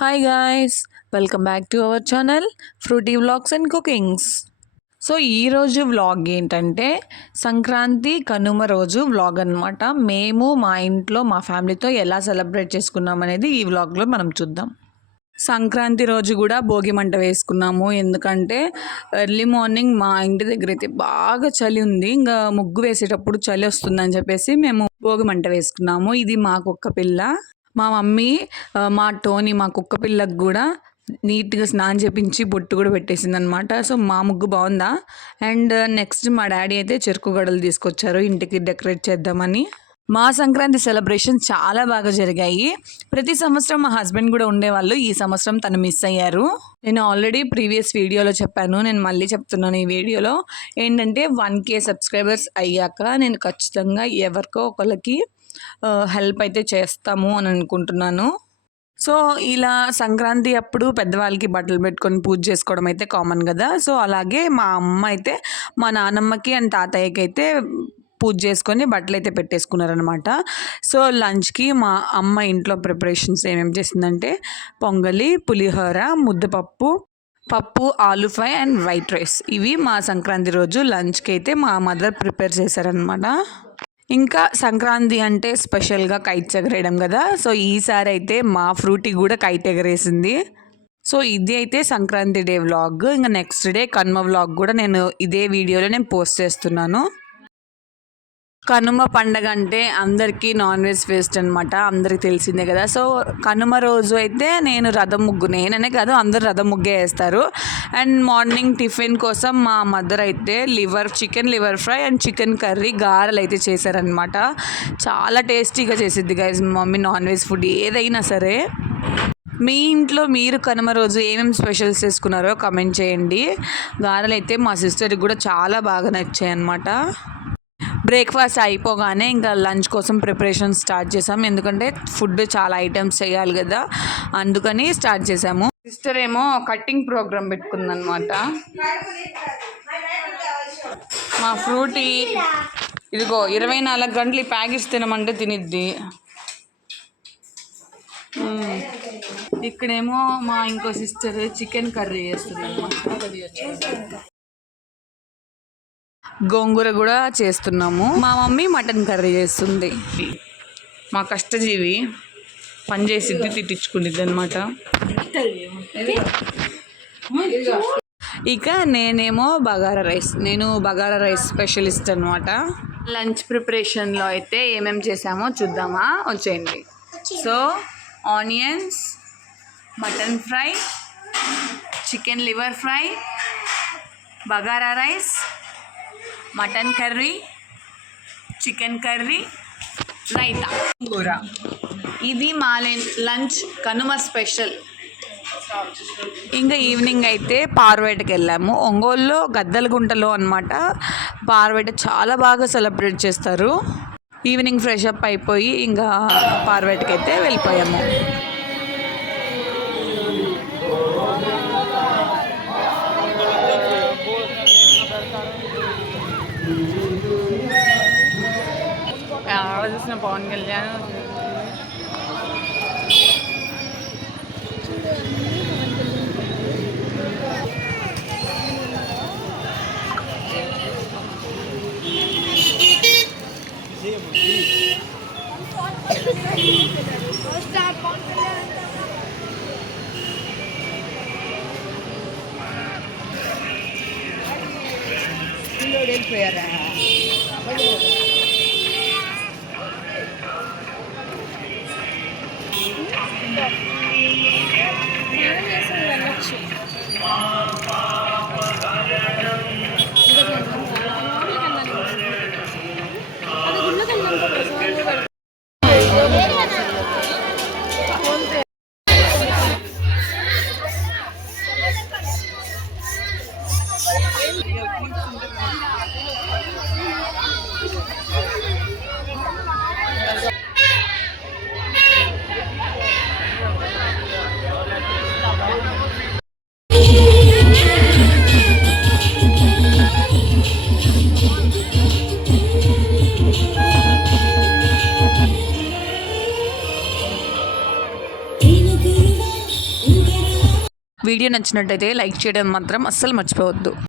Hi guys welcome back to our channel fruity vlogs and cookings so ఈరోజు vlog ఏంటంటే సంక్రాంతి కనుమ రోజు vlog అనమాట మేము మా ఇంట్లో మా ఫ్యామిలీతో ఎలా సెలబ్రేట్ చేసుకున్నాం అనేది ఈ వ్లాగ్లో మనం చూద్దాం. సంక్రాంతి రోజు కూడా భోగి మంట వేసుకున్నాము. ఎందుకంటే ఎర్లీ మార్నింగ్ మా ఇంటి దగ్గర అయితే బాగా చలి ఉంది. ఇంకా ముగ్గు వేసేటప్పుడు చలి వస్తుందని చెప్పేసి మేము భోగి మంట వేసుకున్నాము. ఇది మాకు ఒక్క పిల్ల. మా మమ్మీ మా టోనీ మా కుక్క పిల్లకు కూడా నీట్గా స్నానం చేపించి బొట్టు కూడా పెట్టేసింది అనమాట సో మా ముగ్గు బాగుందా? అండ్ నెక్స్ట్ మా డాడీ అయితే చెరుకు గడలు తీసుకొచ్చారు. ఇంటికి డెకరేట్ చేద్దామని. మా సంక్రాంతి సెలబ్రేషన్ చాలా బాగా జరిగాయి. ప్రతి సంవత్సరం మా హస్బెండ్ కూడా ఉండేవాళ్ళు. ఈ సంవత్సరం తను మిస్ అయ్యారు. నేను ఆల్రెడీ ప్రీవియస్ వీడియోలో చెప్పాను. నేను మళ్ళీ చెప్తున్నాను ఈ వీడియోలో. ఏంటంటే వన్ కే సబ్స్క్రైబర్స్ అయ్యాక నేను ఖచ్చితంగా ఎవరికో ఒకరికి హెల్ప్ అయితే చేస్తాము అని అనుకుంటున్నాను. సో ఇలా సంక్రాంతి అప్పుడు పెద్దవాళ్ళకి బట్టలు పెట్టుకొని పూజ చేసుకోవడం అయితే కామన్ కదా. సో అలాగే మా అమ్మ అయితే మా నానమ్మకి అండ్ తాతయ్యకి అయితే పూజ చేసుకొని బట్టలు అయితే పెట్టేసుకున్నారనమాట సో లంచ్కి మా అమ్మ ఇంట్లో ప్రిపరేషన్స్ ఏమేమి చేసిందంటే పొంగలి పులిహోర ముద్దపప్పు పప్పు ఆలు ఫ్రై అండ్ వైట్ రైస్. ఇవి మా సంక్రాంతి రోజు లంచ్కి అయితే మా మదర్ ప్రిపేర్ చేశారనమాట ఇంకా సంక్రాంతి అంటే స్పెషల్గా కైట్స్ ఎగరేయడం కదా. సో ఈసారి అయితే మా ఫ్రూటీ కూడా కైట్ ఎగరేసింది. సో ఇది అయితే సంక్రాంతి డే వ్లాగ్. ఇంకా నెక్స్ట్ డే కన్మ వ్లాగ్ కూడా నేను ఇదే వీడియోలో నేను పోస్ట్ చేస్తున్నాను. కనుమ పండగ అంటే అందరికీ నాన్ వెజ్ ఫెస్ట్ అనమాట అందరికి తెలిసిందే కదా. సో కనుమ రోజు అయితే నేను రథం ముగ్గు నేననే కాదు అందరు రథం ముగ్గే వేస్తారు. అండ్ మార్నింగ్ టిఫిన్ కోసం మా మదర్ అయితే liver chicken liver fry and chicken curry గారెలు అయితే చేశారనమాట చాలా టేస్టీగా చేసిద్ది guys mummy non veg food ఏదైనా సరే. మీ ఇంట్లో మీరు కనుమ రోజు ఏమేమి స్పెషల్స్ చేసుకున్నారో కమెంట్ చేయండి. గారెలు అయితే మా సిస్టర్కి కూడా చాలా బాగా నచ్చాయి అనమాట బ్రేక్ఫాస్ట్ అయిపోగానే ఇంకా లంచ్ కోసం ప్రిపరేషన్ స్టార్ట్ చేసాం. ఎందుకంటే ఫుడ్ చాలా ఐటమ్స్ చేయాలి కదా. అందుకని స్టార్ట్ చేసాము. సిస్టర్ ఏమో కట్టింగ్ ప్రోగ్రామ్ పెట్టుకుందనమాట మా ఫ్రూటీ ఇదిగో ఇరవై నాలుగు గంటలు ఈ ప్యాకెట్స్ తినమంటే తినిద్ది. ఇక్కడేమో మా ఇంకో సిస్టర్ చికెన్ కర్రీ చేస్తుంది అనమాట గోంగూర కూడా చేస్తున్నాము. మా మమ్మీ మటన్ కర్రీ చేస్తుంది. మా కష్టజీవి పని చేసిద్ది తిట్టించుకునిద్ది అనమాట ఇక నేనేమో బగారా రైస్ నేను బగారా రైస్ స్పెషలిస్ట్ అనమాట లంచ్ ప్రిపరేషన్లో అయితే ఏమేమి చేసామో చూద్దామా? వచ్చేయండి. So onions mutton fry chicken liver fry bagara rice mutton curry chicken curry raita. కూర. ఇది మా లంచ్ కనుమ స్పెషల్. ఇంకా ఈవినింగ్ అయితే పార్వేటకి వెళ్ళాము. ఒంగోలులో గద్దలగుంటలో అనమాట పార్వేట చాలా బాగా సెలబ్రేట్ చేస్తారు. ఈవినింగ్ ఫ్రెష్ అప్ అయిపోయి ఇంకా పార్వేటకి అయితే వెళ్ళిపోయాము. కాలేజ్ వచ్చిన పవన్ కళ్యాణ్ వెళ్ళిపోయారా వీడియో నచ్చినట్టయితే లైక్ చేయడం మాత్రం అస్సలు మర్చిపోవద్దు.